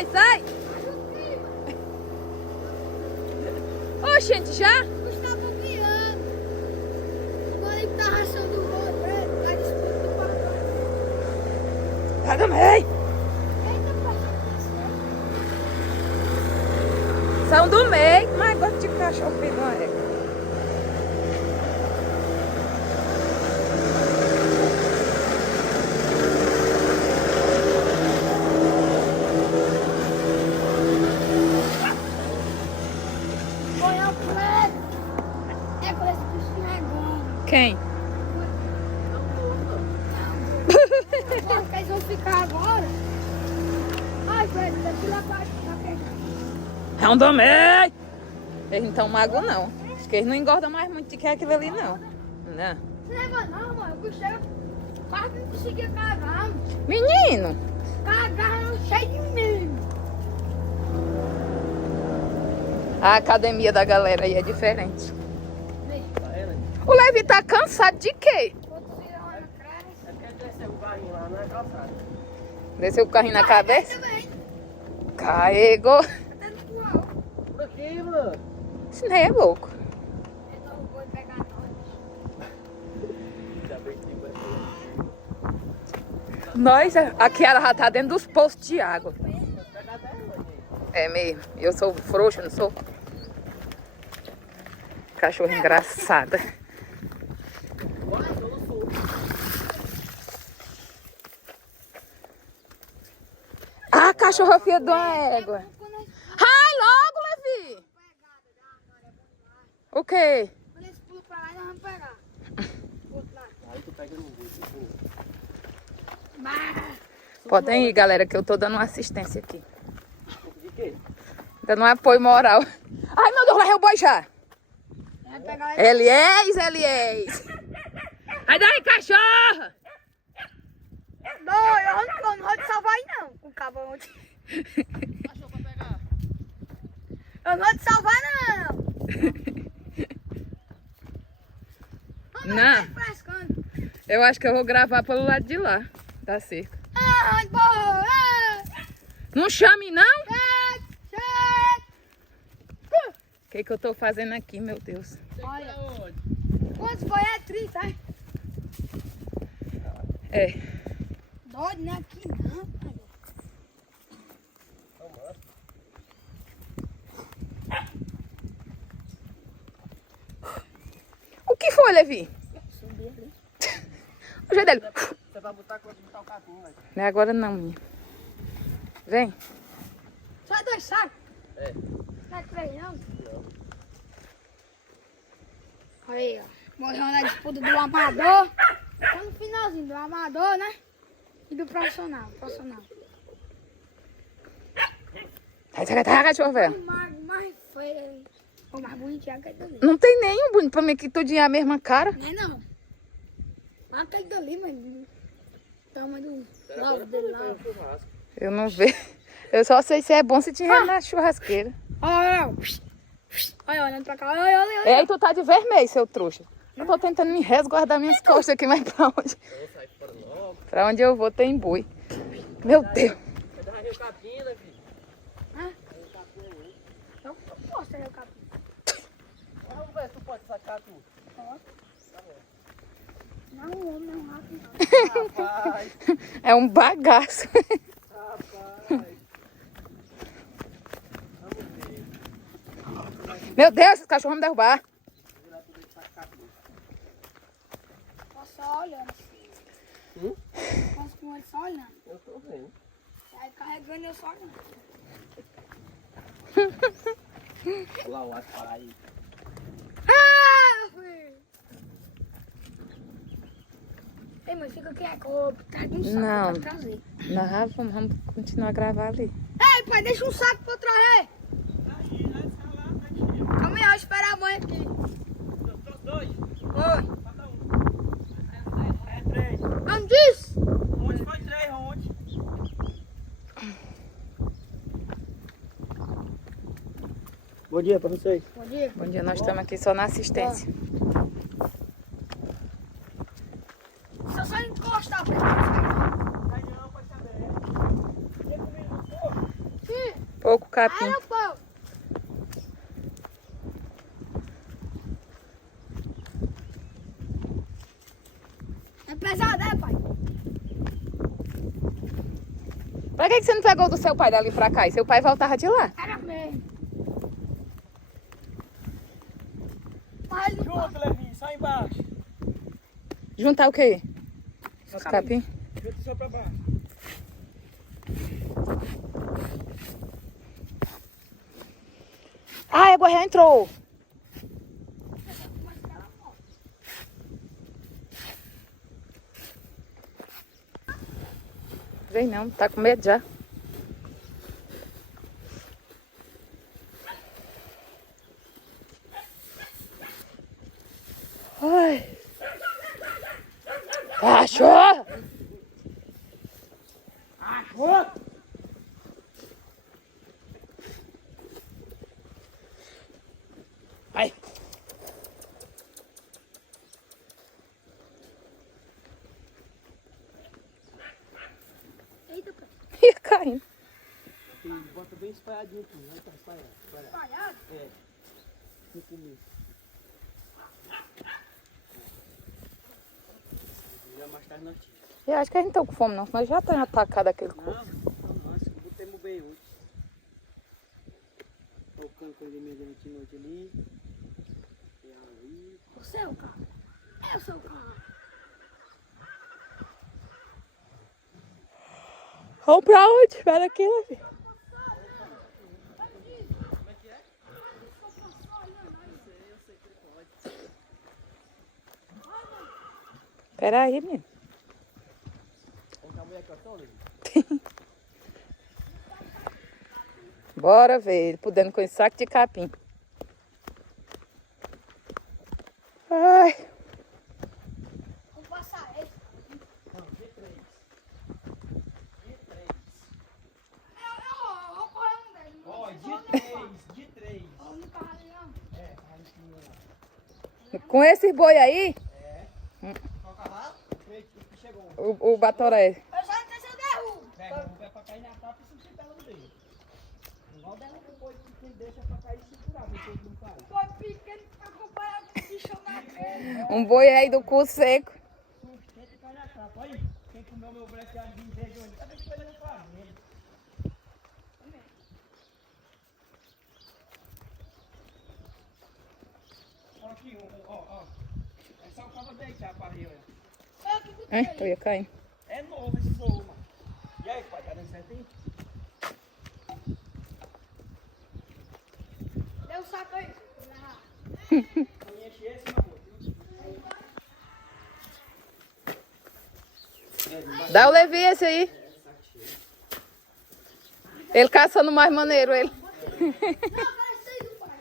sai, sai. Ô, gente, já? Gustavo Piano. Agora ele tá rachando o rodo, né? Tá disputa do papai. Já também. Eita, papai. São do meio, mas gosto de cachorro feio de uma égua. Olha o preto. É por esse bichinho é bom. Quem? Agora que eles vão ficar agora. Ai, Fred, daqui lá baixo tá pegando. É um do meio. Eles não estão magos, não. Acho que eles não engordam mais muito do que aquilo ali, não. Não. Não leva não, mano. O bicho chega quase não conseguia cagar. Mano. Menino. Cagar cheio de milho. A academia da galera aí é diferente. Vê. O Levi tá cansado de quê? Outro filho lá na cresce. É porque desceu o carrinho lá na calçada. Desceu o carrinho na cabeça? Também. Carregou. Até no curral. Por aqui, mano. Isso nem é louco. Então eu vou pegar nós. Ainda bem que tem coisa. Nós, aqui ela já tá dentro dos poços de água. Pegar até hoje. É mesmo. Eu sou frouxa, não sou? Cachorro engraçada. Vai, eu não sou. Ah, cachorro filha de uma égua. Ai, logo, Levi. O quê? Quando eles pulam pra lá, nós vamos pegar. O outro lado. Aí tu pega no bucho. Bah. Podem ir, galera, que eu tô dando uma assistência aqui. De quê? Dando um apoio moral. Ai, meu Deus, lá é o boi já. Vai pegar ele. Eliés. Sai daí, cachorro. Não, eu não vou te salvar aí não. Com o cabo ontem. Cachorro pra pegar. Eu não vou te salvar não. Não. Tá frescando. Eu acho que eu vou gravar pelo lado de lá, da cerca. Ai, boa. Não chame, não? Cheque, cheque. O que que eu tô fazendo aqui, meu Deus? Olha. Onde? Quantos foi é triste, tá? É. Doido, né? Aqui não, pai. O que foi, Levi? Subi ali. O jeito dele. Você vai botar quando botar o capim, velho. Não é agora não, menino. Vem. Só 2 sacos. É. Não é 3 não? Não. Aí, ó. Morreu na disputa do amador. Tá no finalzinho do amador, né? E do profissional. Sai, cachorro, velho. O mais feio. O mais bonitinho é aquele dali. Não tem nenhum bonito pra mim que tudinho é a mesma cara. Não é não. Aquele dali, mas... O tamanho do lado dele lá. Churrasco. Eu não vejo. Eu só sei se é bom se tiver na churrasqueira. Olha, olha, olhando pra cá. Olha. E aí tu tá de vermelho, seu trouxa. Eu tô tentando me resguardar minhas costas aqui, mas pra onde? Eu saio fora logo. Pra onde eu vou tem boi. Meu Deus. Você dá o capim, né, filho? Hã? Dá o capim aí. Eu posso ter o capim. Vamos ver se tu pode sacar tudo. Não, o homem não rato, não. Rapaz, É um bagaço. rapaz. Vamos ver. Meu Deus, esses cachorros vão me derrubar. Vou lá poder sacar tudo. Posso só olhando. Posso com ele só olhando. Eu tô vendo. Sai carregando eu só olhando. Olha lá o ar parar aí. Ah, filho! Ei, mas fica quieto. Ô, tá de um saco Não. pra trazer. Não, vamos continuar a gravar ali. Ei, pai, deixa um saco pra eu trazer. Calma aí, eu vou esperar a mãe aqui. Os dois. Oi. Cada um. É 3. Não disse? Ontem foi 3, ontem. Bom dia pra vocês. Bom dia. Bom dia, nós estamos aqui só na assistência. Se eu só encostar pra ele. Vai não, pode saber. Tem comigo no forno? Sim, Pouco capim. Olha, pô. É pesado, é, pai? Pra que você não pegou do seu pai dali pra cá? E seu pai voltava de lá? Era mesmo. Mas não Junta, Levinho, só embaixo. Juntar o quê? Os capim? Junta só pra baixo. Ah, a égua já entrou. Vem não, tá com medo já. Ai. Cachorro! Ai. Eita, pai. Ia caindo. Bota bem espalhadinho aqui. Aí tá espalhado. Espalhado? É. No começo. Já mais tarde nós tira. Eu acho que a gente tá com fome não, nós já estamos atacado aquele corpo. Não, acho que botemos bem hoje. Tocando com ele mesmo de noite ali. E aí. O seu carro. É o seu carro. Vamos pra onde? Espera aqui, né, filho? Espera aí, menino. Bora ver ele podendo com esse saco de capim. Ai. Vou passar esse. Não, G3. Eu vou correr um dele. Ó, G3. Eu não carro ali, não. É, aí sim. Com esse boi aí, Qual cavalo? Chegou. o Batoré. Eu só não sei se eu derrubo. Pega, não vai pra cair na tapa e substituir ela no dedo. Igual dela depois que quem deixa pra cair e segurar, depois não faz. Foi pequeno acompanhado com o bichão na frente. Um boi aí do cu seco. Sustenta e cai na tapa. Aí, quem comeu meu brequeadinho verde hoje, sabe que coisa não faz, né? Olha aqui, ó. É só o cabo deitar pra rir, olha. Eu que botei Hein? aí. Eu ia cair. É novo esse voo, mano. E aí, pai, tá dando certinho? Deu o saco aí. A minha enche esse, meu amor. Dá o Levi esse aí. Ele caçando mais maneiro, ele. Não, cara, isso aí do pai.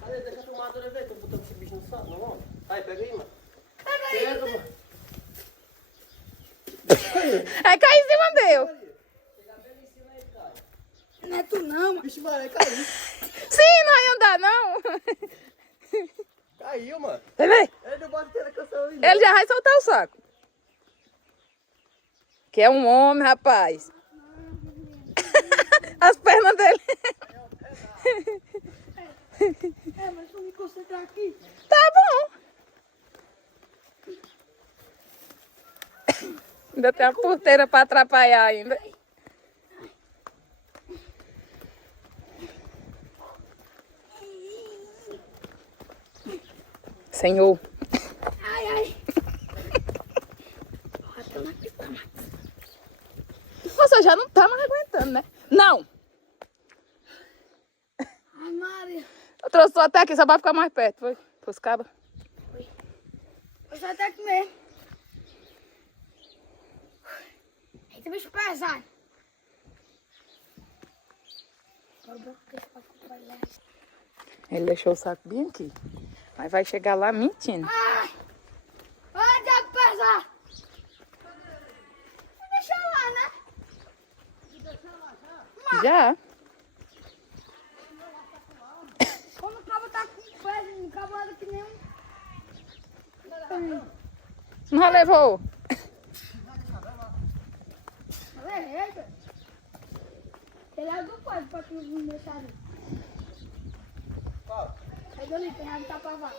Cadê? Deixa a tomadora ver, tô botando esse bicho no saco, não, ó. Aí, pega aí, mano. Pega aí. Pega, mano. Aí cai em cima dele. Não é tu não, mano. Vixe, mano, caiu. Sim, não ia andar, não. Caiu, mano. Vai ver. Ele não bota ter a canção aí. Ele já vai soltar o saco. Que é um homem, rapaz. As pernas dele. É, mas deixa eu me concentrar aqui. Tá bom. Ainda tem a porteira pra atrapalhar ainda. Senhor. Ai, ai. Tô na pipa, mano. Você já não tá mais aguentando, né? Não. Ai, Maria. Eu trouxe tu até aqui só pra ficar mais perto. Foi? Pros cabas. Eu só até comer. Eita, bicho pesado. Agora eu vou deixar pra acompanhar. Ele deixou o saco bem aqui. Mas vai chegar lá mentindo. Ai! Ai, diabo pesado! Vou deixar lá, né? Já. Quando o cabo tá com peso, o cabo anda que nem um... Não já levou? ter jeito. Ele é do coisa pra tu não deixar ali. Qual? É do lixo, ele tá pra vaca.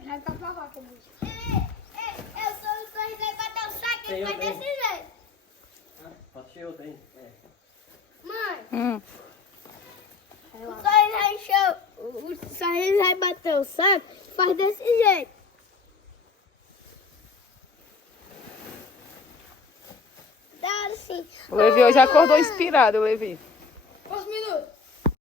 Ele tá pra vaca, moço. Eu sou o sorriso aí bater o saco, Tem ele vai outro aí? desse jeito. Pode ser outro aí. Mãe, Aí o lá. sorriso vai encher, o sorriso vai bater o saco, faz desse jeito. Dá assim. O Levi hoje acordou inspirado, o Levi. Quantos minutos?